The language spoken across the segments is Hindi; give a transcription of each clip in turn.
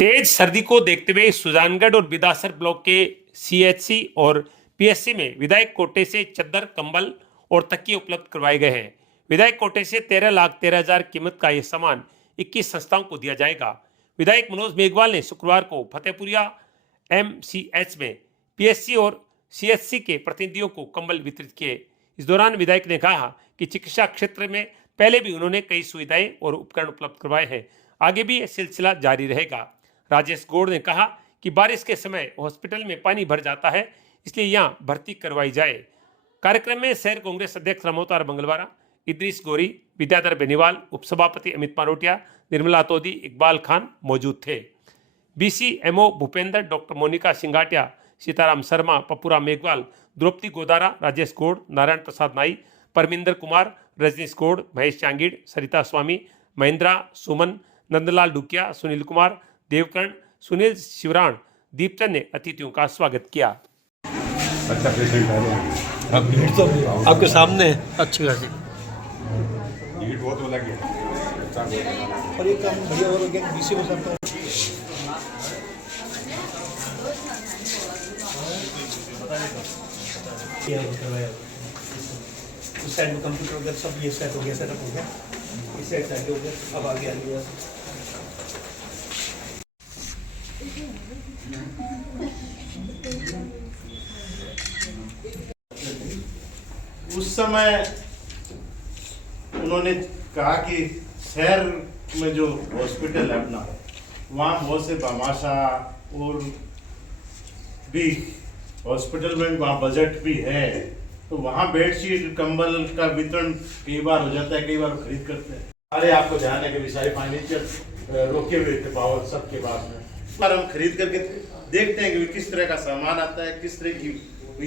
तेज सर्दी को देखते हुए सुजानगढ़ और बिदासर ब्लॉक के सीएचसी और पीएचसी में विधायक कोटे से चद्दर, कंबल और तकिए उपलब्ध करवाए गए हैं। विधायक कोटे से 13,13,000 कीमत का यह सामान 21 संस्थाओं को दिया जाएगा। विधायक मनोज मेघवाल ने शुक्रवार को फतेहपुरिया एमसीएच में पीएचसी और सीएचसी के प्रतिनिधियों को कंबल वितरित किए। इस दौरान विधायक ने कहा कि चिकित्सा क्षेत्र में पहले भी उन्होंने कई सुविधाएं और उपकरण उपलब्ध करवाए हैं, आगे भी यह सिलसिला जारी रहेगा। राजेश गौड़ ने कहा कि बारिश के समय हॉस्पिटल में पानी भर जाता है, इसलिए यहां भर्ती करवाई जाए। कार्यक्रम में शहर कांग्रेस अध्यक्ष रामोतार मंगलवारा, इद्रीस गोरी, विद्याधर बेनीवाल, उपसभापति अमित मारोटिया, निर्मला तोदी, इकबाल खान मौजूद थे। बीसीएमओ भूपेंद्र, डॉक्टर मोनिका सिंगाटिया, सीताराम शर्मा, पपुरा मेघवाल, द्रौपदी गोदारा, राजेश गौड़, नारायण प्रसाद नाई, परमिंदर कुमार, रजनीश गौड़, महेश चांगीड़, सरिता स्वामी, महेंद्रा, सुमन, नंदलाल डुकिया, सुनील कुमार, देवकर्ण, सुनील शिवराण, दीपचंद ने अतिथियों का स्वागत किया। अच्छा पेशेंट आ रहे अब भीड़ तो आपके सामने है अच्छी खासी। भीड़ बहुत हो लगी और ये काम बढ़िया हो गया बीसी हो सकता है। इस साइड में कंप्यूटर वगैरह सब ये सेट हो गया, सेटअप हो गया, इस साइड हो गया, अब आगे आ गया। उस समय उन्होंने कहा कि शहर में जो हॉस्पिटल है अपना, वहाँ बहुत से भामाशा और भी हॉस्पिटल में वहाँ बजट भी है, तो वहाँ बेडशीट कंबल का वितरण कई बार हो जाता है, कई बार खरीद करते हैं। अरे आपको ध्यान है कि सारे फर्नीचर रोके हुए थे पावर सबके पास में, पर हम खरीद करके देखते हैं कि किस तरह का सामान आता है, किस तरह की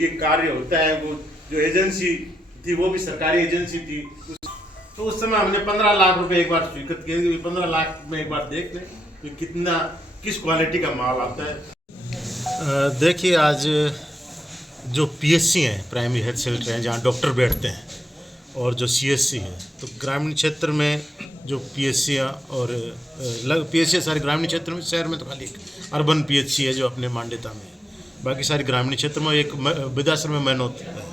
ये कार्य होता है। वो जो एजेंसी थी वो भी सरकारी एजेंसी थी, तो उस समय हमने 15 लाख रुपए एक बार स्वीकृत किए। 15 लाख में एक बार देख लें कि कितना किस क्वालिटी का माल आता है। देखिए आज जो पीएचसी हैं, प्राइमरी हेल्थ सेंटर हैं, जहाँ डॉक्टर बैठते हैं, और जो सीएचसी है, तो ग्रामीण क्षेत्र में जो पीएचसी और पीएचसी सारे ग्रामीण क्षेत्र में, शहर में तो खाली अर्बन पीएचसी है जो अपने मांडेता में है, बाकी सारे ग्रामीण क्षेत्र में एक बिदासर में मैनोत है।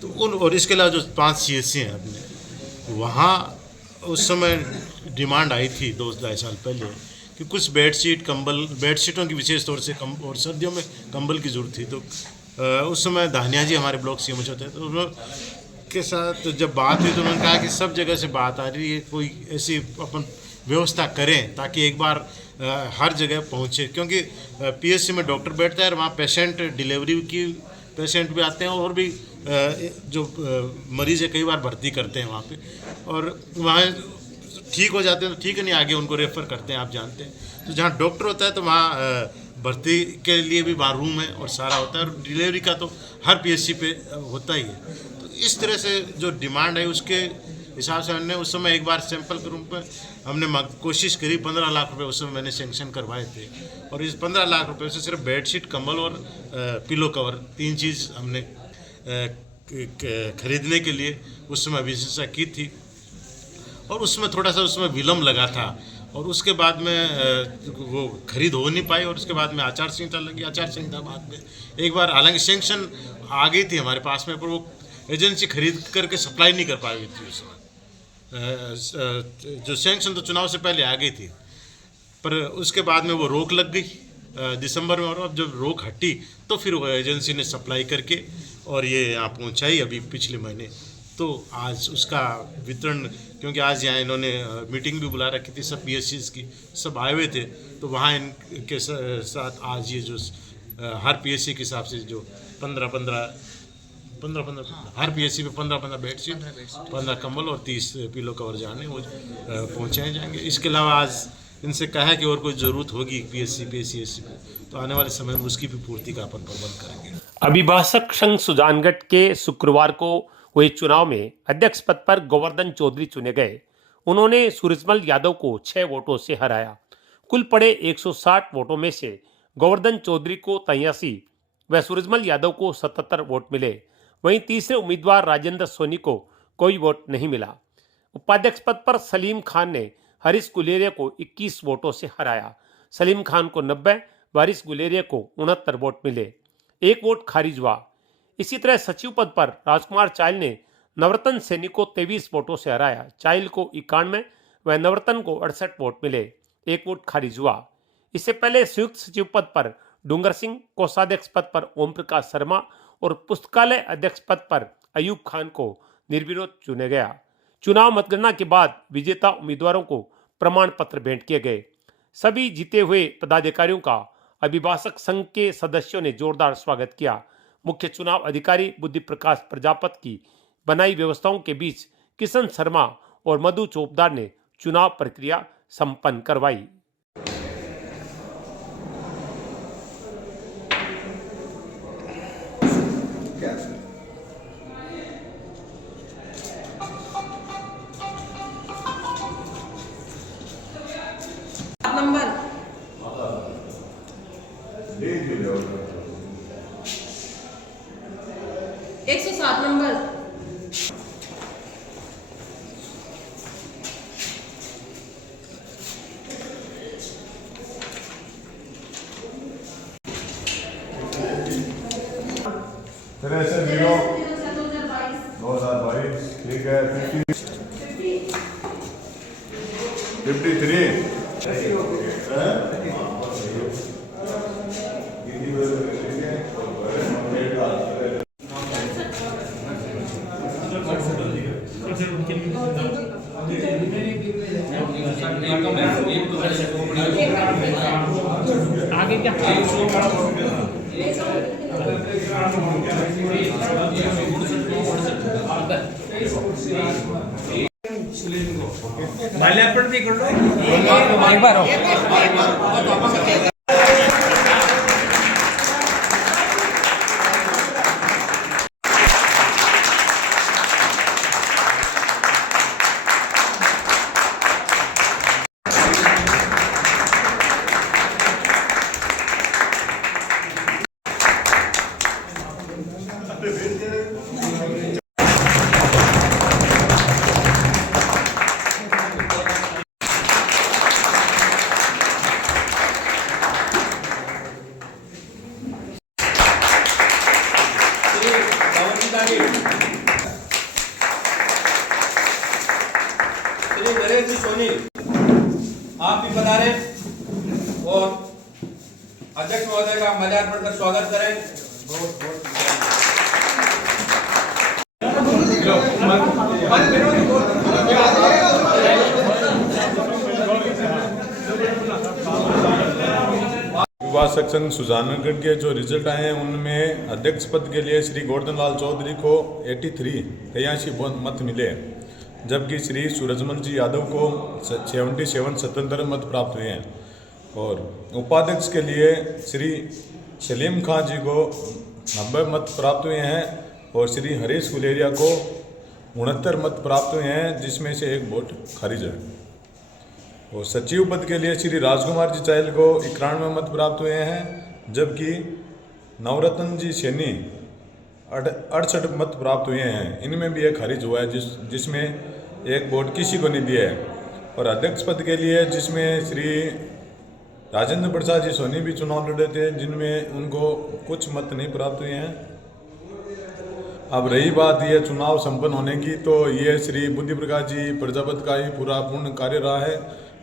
तो उन और इसके अलावा जो 5 सीएचसी हैं अपने, वहाँ उस समय डिमांड आई थी 2-2.5 साल पहले कि कुछ बेडशीट कंबल, बेडशीटों की विशेष तौर से और सर्दियों में कंबल की ज़रूरत थी। तो उस समय धानिया जी हमारे ब्लॉक सीएम होते थे, तो उनके साथ जब बात हुई तो उन्होंने कहा कि सब जगह से बात आ रही है, कोई ऐसी अपन व्यवस्था करें ताकि एक बार हर जगह पहुँचे, क्योंकि पीएचसी में डॉक्टर बैठता है और वहाँ पेशेंट डिलीवरी की पेशेंट भी आते हैं और भी जो मरीज़ है कई बार भर्ती करते हैं वहाँ पे, और वहाँ ठीक हो जाते हैं तो ठीक है, नहीं आगे उनको रेफ़र करते हैं, आप जानते हैं। तो जहाँ डॉक्टर होता है तो वहाँ भर्ती के लिए भी वहाँ रूम है और सारा होता है, और डिलीवरी का तो हर पीएचसी पे होता ही है। तो इस तरह से जो डिमांड है उसके हिसाब से हमने उस समय एक बार सैंपल के रूप में हमने कोशिश करी। 15 लाख रुपए उस समय मैंने सेंक्शन करवाए थे, और इस 15 लाख रुपए से सिर्फ बेडशीट, कंबल और पिलो कवर 3 चीज़ हमने खरीदने के लिए उस समय विशेषता की थी, और उसमें थोड़ा सा उसमें विलम्ब लगा था, और उसके बाद में वो खरीद हो नहीं पाई, और उसके बाद में आचार संहिता लगी। आचार संहिता बाद में एक बार हालांकि सेंक्शन आ गई थी हमारे पास में, पर वो एजेंसी खरीद करके सप्लाई नहीं कर पाई थी उस समय। जो सेंक्शन तो चुनाव से पहले आ गई थी, पर उसके बाद में वो रोक लग गई दिसंबर में, और अब जब रोक हटी तो फिर वो एजेंसी ने सप्लाई करके और ये यहाँ पहुँचाई अभी पिछले महीने। तो आज उसका वितरण, क्योंकि आज यहाँ इन्होंने मीटिंग भी बुला रखी थी सब पीएचसीज की, सब आए हुए थे, तो वहाँ इनके साथ आज ये जो हर पीएचसी के हिसाब से जो 15 हर पीएचसी पे 15 बेडशीट, 15 कंबल और 30 पिलो कवर जाने वो पहुँचाए जाएंगे। इसके अलावा आज इनसे कहा है कि और कोई ज़रूरत होगी पीएचसी पे, सीएचसी पे, तो आने वाले समय में उसकी भी पूर्ति का अपन प्रबंध करेंगे। अभिभाषक संघ सुजानगढ़ के शुक्रवार को हुए चुनाव में अध्यक्ष पद पर गोवर्धन चौधरी चुने गए। उन्होंने सूरजमल यादव को 6 वोटों से हराया। कुल पड़े 160 वोटों में से गोवर्धन चौधरी को 83 व सूरजमल यादव को 77 वोट मिले। वहीं तीसरे उम्मीदवार राजेंद्र सोनी को कोई वोट नहीं मिला। उपाध्यक्ष पद पर सलीम खान ने हरीश गुलेरिया को 21 वोटों से हराया। सलीम खान को 90, वारिस गुलेरिया को 69 वोट मिले। 1 वोट खारिज हुआ। इसी तरह सचिव पद पर राजकुमार चाइल ने नवरत्न सैनी को 23 वोटों से हराया। चाइल को 91 व नवरत्न को 68 वोट मिले। 1 वोट खारिज हुआ। इससे पहले संयुक्त सचिव पद पर डूंगर सिंह, कोषाध्यक्ष पद पर ओम प्रकाश शर्मा और पुस्तकालय अध्यक्ष पद पर अयूब खान को निर्विरोध चुना गया। चुनाव मतगणना के बाद विजेता उम्मीदवारों को प्रमाण पत्र भेंट किए गए। सभी जीते हुए पदाधिकारियों का अभिभाषक संघ के सदस्यों ने जोरदार स्वागत किया। मुख्य चुनाव अधिकारी बुद्धि प्रकाश प्रजापत की बनाई व्यवस्थाओं के बीच किशन शर्मा और मधु चोपदार ने चुनाव प्रक्रिया संपन्न करवाई। नंबर 107 नंबर फिर से 0 2022 ठीक है 53 आगे क्या माल्यार्पण भी कर लो एक बार श्री नरेश जी सोनी आप भी पधारे और अध्यक्ष महोदय का माल्यार्पण कर स्वागत करें। अभिभाषक संघ सुजानगढ़ के जो रिजल्ट आए हैं उनमें अध्यक्ष पद के लिए श्री गोवर्धन लाल चौधरी को 83 मत मिले, जबकि श्री सूरजमल जी यादव को 77 स्वतंत्र मत प्राप्त हुए हैं और उपाध्यक्ष के लिए श्री सलीम खान जी को 90 मत प्राप्त हुए हैं और श्री हरीश गुलेरिया को 69 मत प्राप्त हुए हैं, जिसमें से 1 वोट खारिज है। और सचिव पद के लिए श्री राजकुमार जी चाइल को 91 मत प्राप्त हुए हैं, जबकि नवरत्न जी सैनी 68 मत प्राप्त हुए हैं। इनमें भी 1 खारिज हुआ है, जिसमें 1 वोट किसी को नहीं दिया है। और अध्यक्ष पद के लिए जिसमें श्री राजेंद्र प्रसाद जी सोनी भी चुनाव लड़े थे, जिनमें उनको कुछ मत नहीं प्राप्त हुए हैं। अब रही बात ये चुनाव संपन्न होने की, तो ये श्री बुद्धि प्रकाश जी प्रजापत का ही पूरा पूर्ण कार्य रहा है।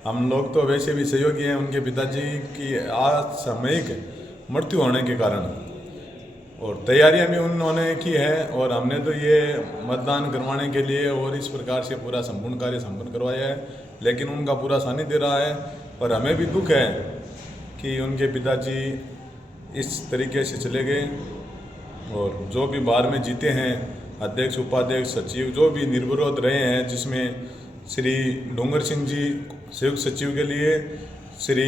हम लोग तो वैसे भी सहयोगी हैं उनके पिताजी की असामयिक मृत्यु होने के कारण, और तैयारियां भी उन्होंने की है और हमने तो ये मतदान करवाने के लिए और इस प्रकार से पूरा संपूर्ण कार्य संपन्न करवाया है, लेकिन उनका पूरा सानिध्य रहा है। और हमें भी दुख है कि उनके पिताजी इस तरीके से चले गए। और जो भी बाहर में जीते हैं अध्यक्ष, उपाध्यक्ष, सचिव, जो भी निर्विरोध रहे हैं, जिसमें श्री डूंगर सिंह जी संयुक्त सचिव के लिए, श्री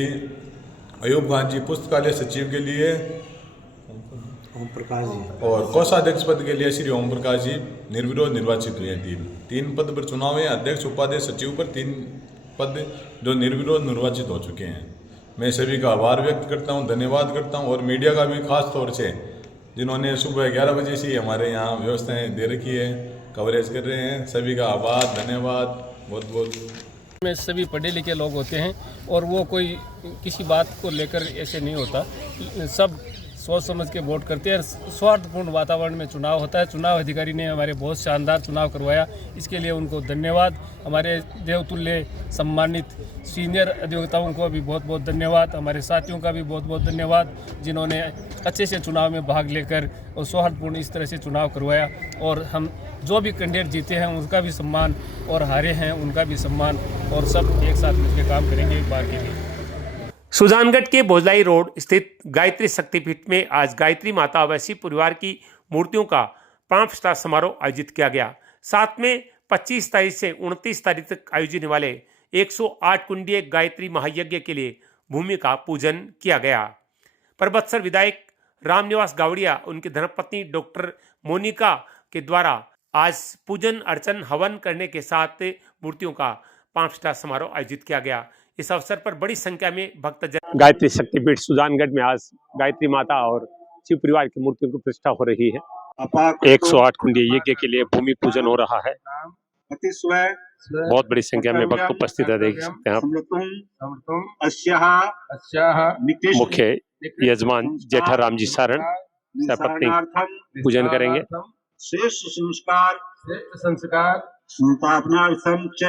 अयूब खान जी पुस्तकालय सचिव के लिए, ओम प्रकाश जी और कोषाध्यक्ष पद के लिए श्री ओम प्रकाश जी निर्विरोध निर्वाचित हुए हैं। तीन पद पर चुनाव है, अध्यक्ष, उपाध्यक्ष, सचिव पर 3 पद जो निर्विरोध निर्वाचित हो चुके हैं। मैं सभी का आभार व्यक्त करता हूं, धन्यवाद करता हूं, और मीडिया का भी खास तौर से जिन्होंने सुबह 11 बजे से हमारे यहाँ व्यवस्थाएं दे रखी है, कवरेज कर रहे हैं। सभी का आभार, धन्यवाद, बहुत बहुत। में सभी पढ़े लिखे लोग होते हैं और वो कोई किसी बात को लेकर ऐसे नहीं होता, सब सोच समझ के वोट करते हैं। सौहार्दपूर्ण वातावरण में चुनाव होता है। चुनाव अधिकारी ने हमारे बहुत शानदार चुनाव करवाया, इसके लिए उनको धन्यवाद। हमारे देवतुल्य सम्मानित सीनियर अधिवक्ताओं को भी बहुत बहुत धन्यवाद। हमारे साथियों का भी बहुत बहुत धन्यवाद जिन्होंने अच्छे से चुनाव में भाग लेकर और सौहार्दपूर्ण इस तरह से चुनाव करवाया। और हम जो भी कैंडिडेट जीते हैं उनका भी सम्मान और हारे हैं उनका भी सम्मान, और सब एक साथ मिलकर काम करेंगे एक बार के लिए। सुजानगढ़ के भोजलाई रोड स्थित गायत्री शक्तिपीठ में आज गायत्री माता अवैसी परिवार की मूर्तियों का प्राण प्रतिष्ठा समारोह आयोजित किया गया। साथ में 25 तारीख से 29 तारीख तक आयोजित होने वाले 108 कुंडीय गायत्री महायज्ञ के लिए भूमि का पूजन किया गया। परबतसर विधायक रामनिवास गावड़िया उनकी धर्मपत्नी डॉक्टर मोनिका के द्वारा आज पूजन अर्चन हवन करने के साथ मूर्तियों का प्राण प्रतिष्ठा समारोह आयोजित किया गया। इस अवसर पर बड़ी संख्या में भक्तजन गायत्री शक्तिपीठ सुजानगढ़ में आज गायत्री माता और शिव परिवार की मूर्तियों की प्रतिष्ठा हो रही है। 108 कुंडीय यज्ञ के लिए भूमि पूजन हो रहा है। बहुत बड़ी संख्या में भक्त उपस्थित है, देख सकते हैं आप। मुख्य यजमान जेठाराम जी सारण पत्नी पूजन करेंगे। श्रेष्ठ संस्कार संस्थापनार्थम च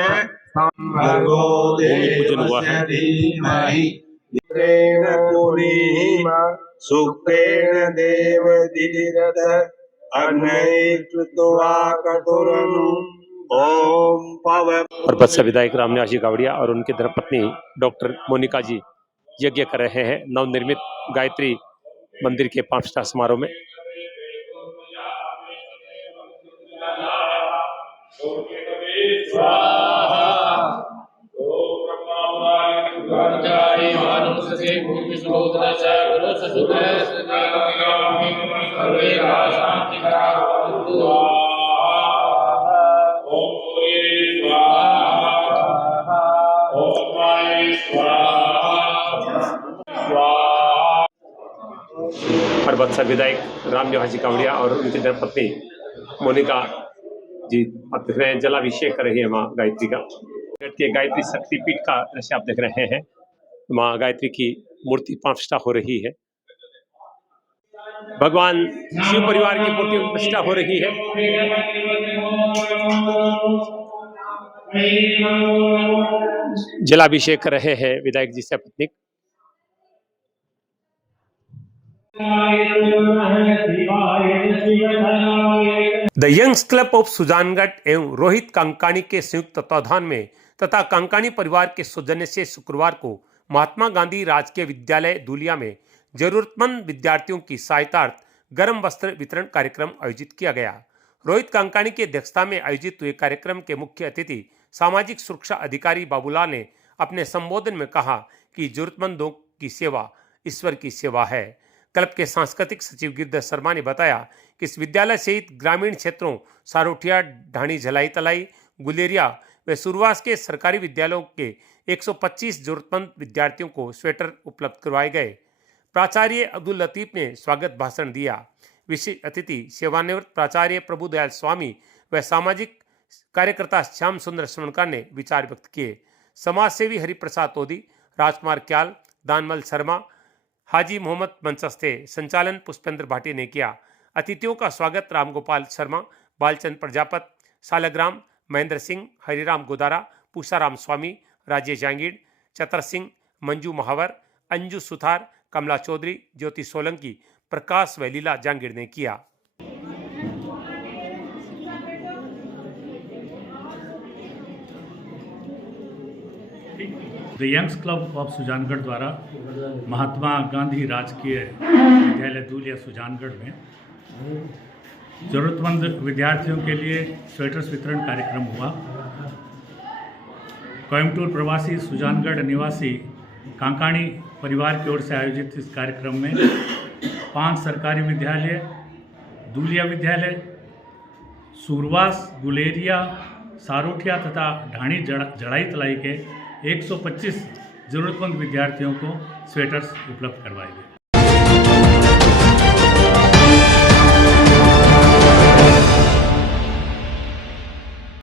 भूमि पूजन हुआ है। सुक्रेण देव दिदिरत ओम पव। परबतसर विधायक रामनिवास जी गावड़िया और उनकी धर्मपत्नी डॉक्टर मोनिका जी यज्ञ कर रहे हैं नवनिर्मित गायत्री मंदिर के प्राण प्रतिष्ठा समारोह में। परबतसर विधायक रामनिवास जी गावड़िया और उनकी धर्मपत्नी मोनिका जी आप देख रहे हैं जलाभिषेक कर रही है माँ गायत्री का। के गायत्री शक्तिपीठ का दृश्य आप देख रहे हैं। माँ गायत्री की मूर्ति प्राण प्रतिष्ठा हो रही है। भगवान शिव परिवार की मूर्ति प्रतिष्ठा हो रही है। जलाभिषेक कर रहे हैं विधायक जी से पत्नी। The youngs club of Sujangarh एवं रोहित कांकाणी के संयुक्त तत्वाधान में तथा कांकाणी परिवार के सौजन्य से शुक्रवार को महात्मा गांधी राजकीय विद्यालय धूलिया में जरूरतमंद विद्यार्थियों की सहायतार्थ गर्म वस्त्र वितरण कार्यक्रम आयोजित किया गया। रोहित कांकाणी की अध्यक्षता में आयोजित हुए कार्यक्रम के मुख्य अतिथि सामाजिक सुरक्षा अधिकारी बाबूलाल ने अपने संबोधन में कहा कि जरूरतमंदों की सेवा ईश्वर की सेवा है। क्लब के सांस्कृतिक सचिव गिरधर शर्मा ने बताया कि इस विद्यालय सहित ग्रामीण क्षेत्रों सारोठिया, ढाणी, झलाई तलाई, गुलेरिया व सुरवास के सरकारी विद्यालयों के 125 जरूरतमंद विद्यार्थियों को स्वेटर उपलब्ध करवाए गए। प्राचार्य अब्दुल लतीफ ने स्वागत भाषण दिया। विशेष अतिथि सेवानिवृत्त प्राचार्य प्रभुदयाल स्वामी व सामाजिक कार्यकर्ता श्याम सुंदर श्रवणकर ने विचार व्यक्त किए। समाजसेवी हरिप्रसाद तोदी, राजकुमार क्याल, दानमल शर्मा, हाजी मोहम्मद मंचस्ते, संचालन पुष्पेंद्र भाटी ने किया। अतिथियों का स्वागत रामगोपाल शर्मा, बालचंद प्रजापत, सालग्राम, महेंद्र सिंह, हरिराम गोदारा, पूषाराम स्वामी, राजेश जांगीड़, चतर सिंह, मंजू महावर, अंजू सुथार, कमला चौधरी, ज्योति सोलंकी, प्रकाश व लीला जांगीड़ ने किया। The youngs club of Sujangarh द्वारा महात्मा गांधी राजकीय विद्यालय धूलिया सुजानगढ़ में ज़रूरतमंद विद्यार्थियों के लिए स्वेटर्स वितरण कार्यक्रम हुआ। कोयम्बटूर प्रवासी सुजानगढ़ निवासी कांकाणी परिवार की ओर से आयोजित इस कार्यक्रम में 5 सरकारी विद्यालय, धूलिया विद्यालय, सुरवास, गुलेरिया, सारोठिया तथा ढाणी, जड़ाई तलाई के 125 ज़रूरतमंद विद्यार्थियों को स्वेटर्स उपलब्ध करवाए गए।